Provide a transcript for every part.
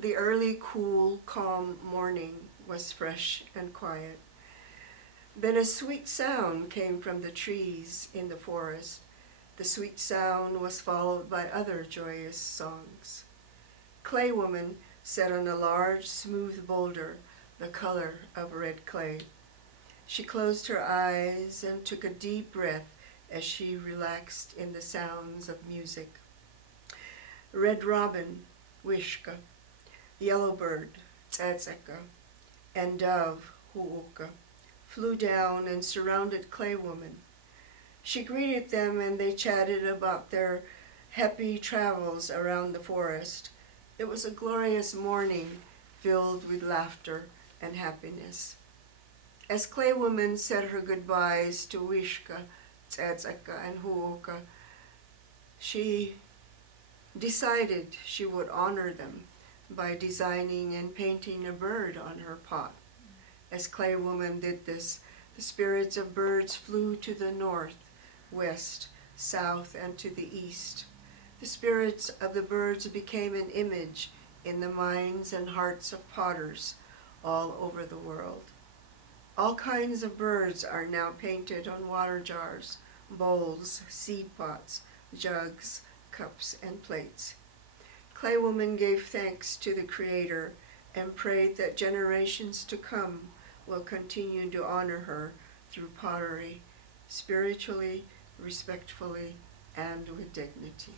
The early, cool, calm morning was fresh and quiet. Then a sweet sound came from the trees in the forest. The sweet sound was followed by other joyous songs. Clay Woman sat on a large, smooth boulder, the color of red clay. She closed her eyes and took a deep breath as she relaxed in the sounds of music. Red robin, Wishka, yellowbird, Tsatsaka, and dove, Huuka, flew down and surrounded Clay Woman. She greeted them and they chatted about their happy travels around the forest. It was a glorious morning filled with laughter and happiness. As Clay Woman said her goodbyes to Wishka, Tsatsaka, and Huuka, she decided she would honor them by designing and painting a bird on her pot. As Clay Woman did this, the spirits of birds flew to the north, west, south, and to the east. The spirits of the birds became an image in the minds and hearts of potters all over the world. All kinds of birds are now painted on water jars, bowls, seed pots, jugs, cups, and plates. Clay Woman gave thanks to the Creator and prayed that generations to come will continue to honor her through pottery, spiritually, respectfully, and with dignity.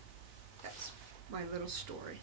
That's my little story.